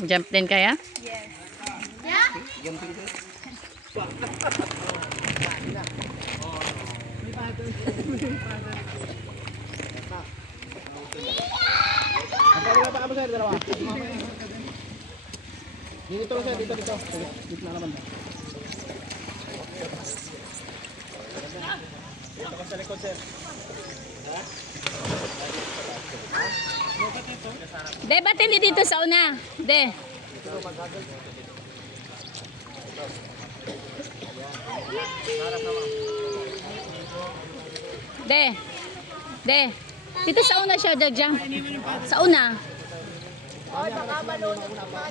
Jump din kaya? Yes. Yeah? Dito sir, dito. Dito na naman. Dito ka sa likod sir. De, ba't hindi dito sa una? De. De. De. Dito sa una siya, jump. Sa una. Ay, baka malunod naman.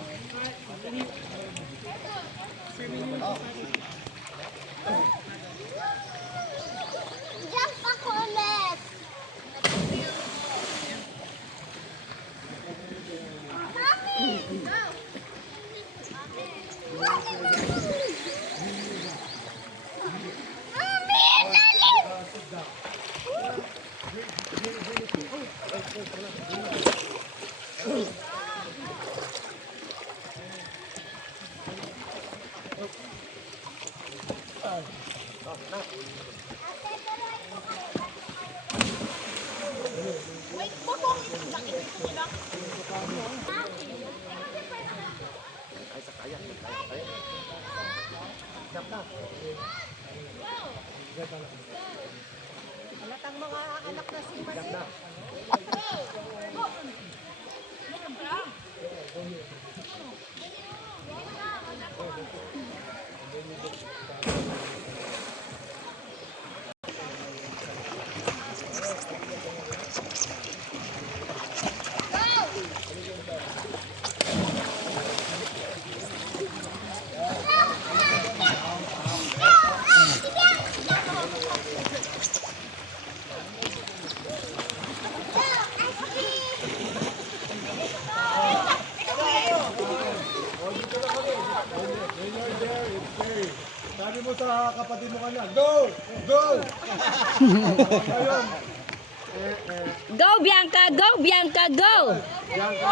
Jump ako ulit. Mami! Go! Mami! Dali! Wait, bukong laki dito lang. Halatang mga anak na si Masi. Sabi mo sa kapatid mo kanya, go! Go! Ayun. Go, Bianca! Go, Bianca! Go! Yan ka.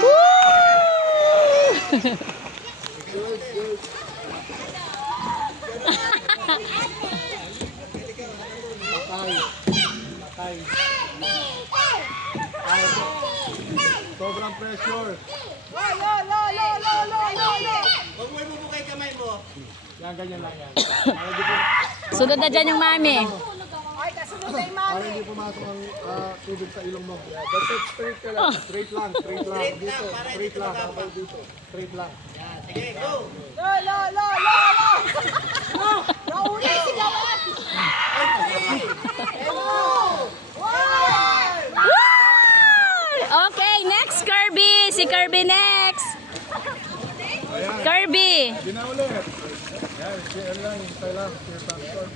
Woo! Patay. Sobrang pressure. Huwag mo ibubukay kamay mo. Yan, ganyan lang yan. Sunod na dyan yung mami. Ay, kasunod na yung Para mami. hindi pumasok ang tubig sa ilong mo. That's it, straight ka lang. Straight lang. Dito, straight lang. Habang dito. Straight lang. Sige, go! Lo! Nauna sila wat! Okay, next Kirby. Si Kirby next. Kirby. Hindi na ulit. Yan, share lang. Hintay lang. Share passport.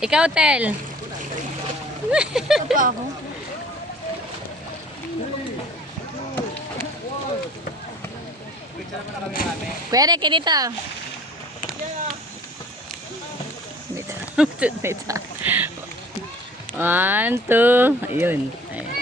Ikaw, Tel. Pwede, kinita. Dito. 1, 2. Ayun. Ayun.